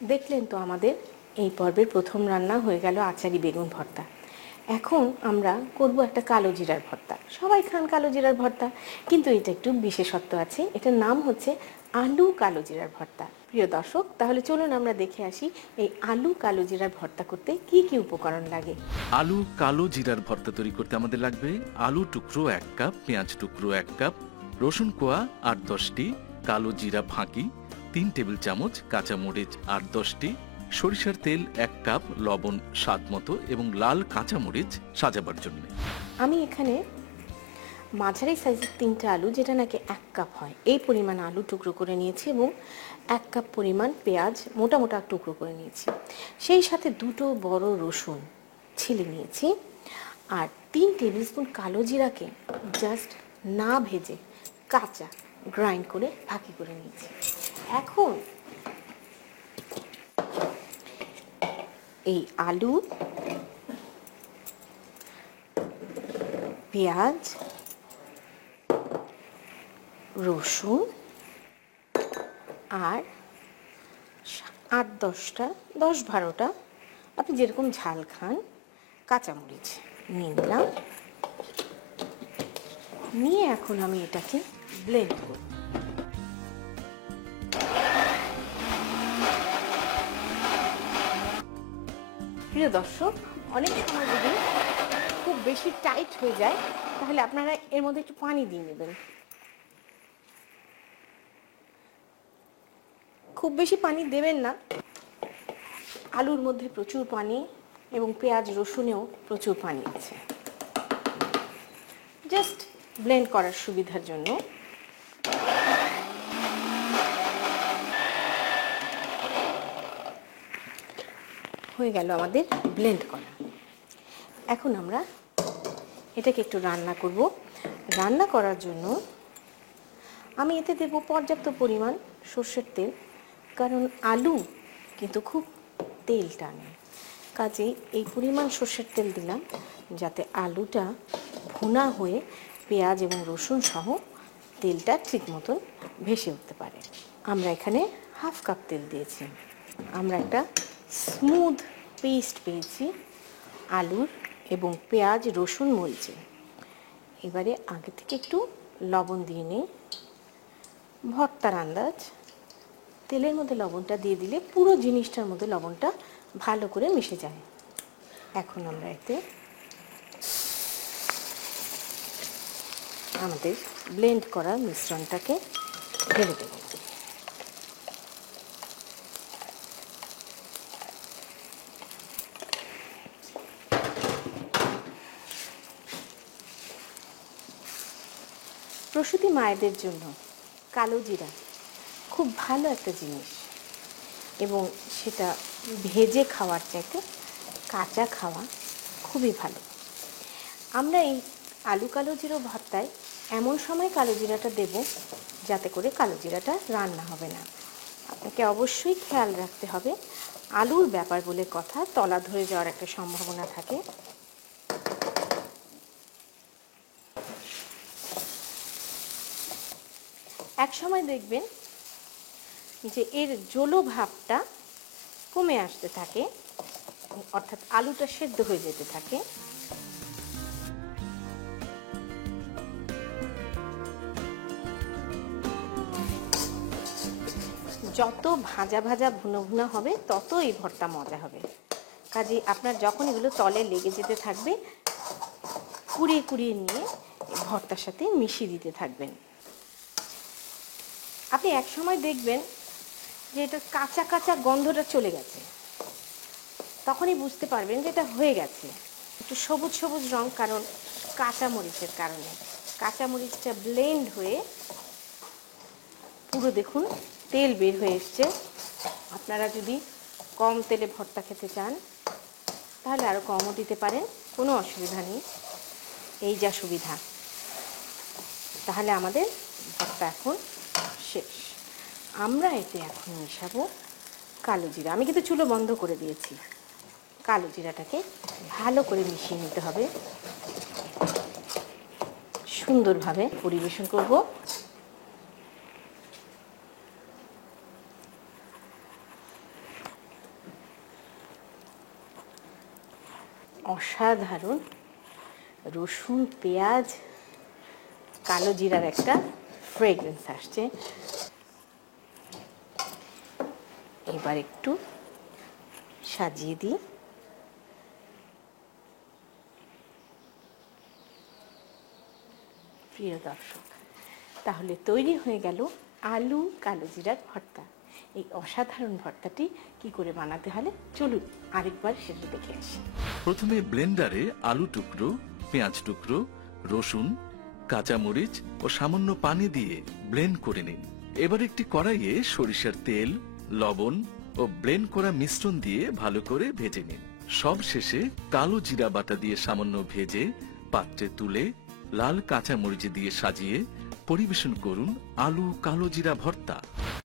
দেখলেন তো আমাদের এই পর্বের প্রথম রান্না হয়ে গেল আচারি বেগুন ভর্তা। এখন আমরা করব একটা কালো জিরার ভর্তা। সবাই খান কালো জিরার ভর্তা, কিন্তু এটা একটু বিশেষত্ব আছে। এটার নাম হচ্ছে আলু কালো জিরার ভর্তা। প্রিয় দর্শক, তাহলে চলুন আমরা দেখে আসি এই আলু কালো জিরার ভর্তা করতে কি কি উপকরণ লাগে। আলু কালো জিরার ভর্তা তৈরি করতে আমাদের লাগবে আলু টুকরো 1 কাপ, পেঁয়াজ টুকরো 1 কাপ, রসুন কোয়া 8-10টি, কালো জিরা ফাঁকি 3 টেবিল চামচ, কাঁচামরিচ 8-10টি, সরিষার তেল 1 কাপ, লবণ স্বাদ মতো এবং লাল কাঁচামরিচ সাজাবার জন্য। আমি এখানে মাঝারি সাইজের 3টে আলু, যেটা নাকি 1 কাপ হয়, এই পরিমাণ আলু টুকরো করে নিয়েছি এবং 1 কাপ পরিমাণ পেঁয়াজ মোটা মোটা টুকরো করে নিয়েছি। সেই সাথে 2টো বড় রসুন ছিলে নিয়েছি, আর 3 টেবিল স্পুন কালো জিরাকে জাস্ট না ভেজে কাঁচা গ্রাইন্ড করে ফাঁকি করে নিয়েছি। এখন এই আলু, পেঁয়াজ, রসুন আর 8-10টা 10-12টা, আপনি যেরকম ঝাল খান, কাঁচামরিচ নিয়ে নিলাম। নিয়ে এখন আমি এটাকে ব্লেন্ড করব। প্রিয় দর্শক, অনেক সময় যদি খুব বেশি টাইট হয়ে যায়, তাহলে আপনারা এর মধ্যে একটু পানি দিয়ে নেবেন। খুব বেশি পানি দেবেন না, আলুর মধ্যে প্রচুর পানি এবং পেঁয়াজ রসুনেও প্রচুর পানি আছে। জাস্ট ব্লেন্ড করার সুবিধার জন্য। হয়ে গেল আমাদের ব্লেন্ড করা। এখন আমরা এটাকে একটু রান্না করব। রান্না করার জন্য আমি এতে দেব পর্যাপ্ত পরিমাণ সর্ষের তেল, কারণ আলু কিন্তু খুব তেল টানে। কাজেই এই পরিমাণ সর্ষের তেল দিলাম, যাতে আলুটা ভুনা হয়ে পেঁয়াজ এবং রসুন সহ তেলটা ঠিক মতন ভেসে উঠতে পারে। আমরা এখানে 1/2 কাপ তেল দিয়েছি। আমরা একটা স্মুথ পেস্ট পেয়েছি আলুর এবং পেঁয়াজ রসুন মরিচে। এবারে আগে থেকে একটু লবণ দিয়ে নিই। ভর্তার আন্দাজ, তেলের মধ্যে লবণটা দিয়ে দিলে পুরো জিনিসটার মধ্যে লবণটা ভালো করে মিশে যায়। এখন আমরা এতে আমাদের ব্লেন্ড করা মিশ্রণটাকে ঢেলে দেব। প্রসূতি মায়েদের জন্য কালো জিরা খুব ভালো একটা জিনিস, এবং সেটা ভেজে খাওয়ার চাইতে কাঁচা খাওয়া খুবই ভালো। আমরা এই আলু কালো জিরা ভর্তায় এমন সময় কালো জিরাটা দেব যাতে করে কালো জিরাটা রান্না হবে না। আপনাকে অবশ্যই খেয়াল রাখতে হবে, আলুর ব্যাপার বলে কথা, তলা ধরে যাওয়ার একটা সম্ভাবনা থাকে। এক সময় দেখবেন যে এর জলো ভাবটা কমে আসতে থাকে, অর্থাৎ আলুটা সেদ্ধ হয়ে যেতে থাকে। যত ভাজা ভাজা ভুনো ভুনো হবে, তত এই ভর্তা মজা হবে। কাজে আপনার যখন এগুলো তলে লেগে যেতে থাকবে, কুড়িয়ে কুড়িয়ে নিয়ে ভর্তার সাথে মিশিয়ে দিতে থাকবেন। আপনি এক সময় দেখবেন যে এটা কাঁচা কাঁচা গন্ধটা চলে গেছে, তখনই বুঝতে পারবেন যে এটা হয়ে গেছে। একটু সবুজ সবুজ রং, কারণ কাঁচামরিচের কারণে। কাঁচামরিচটা ব্লেন্ড হয়ে পুরো দেখুন তেল বের হয়ে এসছে। আপনারা যদি কম তেলে ভর্তা খেতে চান, তাহলে আরও কমও দিতে পারেন, কোনো অসুবিধা নেই। এই যা সুবিধা। তাহলে আমাদের ভর্তা এখন শেষ। আমরা এতে এখন মেশাবো কালো জিরা। আমি কিন্তু চুলো বন্ধ করে দিয়েছি। কালো জিরাটাকে ভালো করে মিশিয়ে নিতে হবে। সুন্দরভাবে পরিবেশন করব। অসাধারণ রসুন, পেঁয়াজ, কালো জিরার একটা ফ্রেগ্রেন্স আসছে। এবার একটু সাজিয়ে দিই। প্রিয় দর্শক, তাহলে তৈরি হয়ে গেল আলু কালো জিরার ভর্তা। এই অসাধারণ ভর্তাটি কি করে বানাতে হলে চলুন আরেকবার সেটা দেখে আসি। প্রথমে ব্লেন্ডারে আলু টুকরো, পেঁয়াজ টুকরো, রসুন, কাঁচামরিচ ও সামান্য পানি দিয়ে ব্লেন্ড করে নিন। এবার একটি কড়াইয়ে সরিষার তেল, লবণ ও ব্লেন্ড করা মিশ্রণ দিয়ে ভালো করে ভেজে নিন। সব শেষে কালো জিরা বাটা দিয়ে সামান্য ভেজে পাত্রে তুলে লাল কাঁচামরিচ দিয়ে সাজিয়ে পরিবেশন করুন আলু কালো জিরা ভর্তা।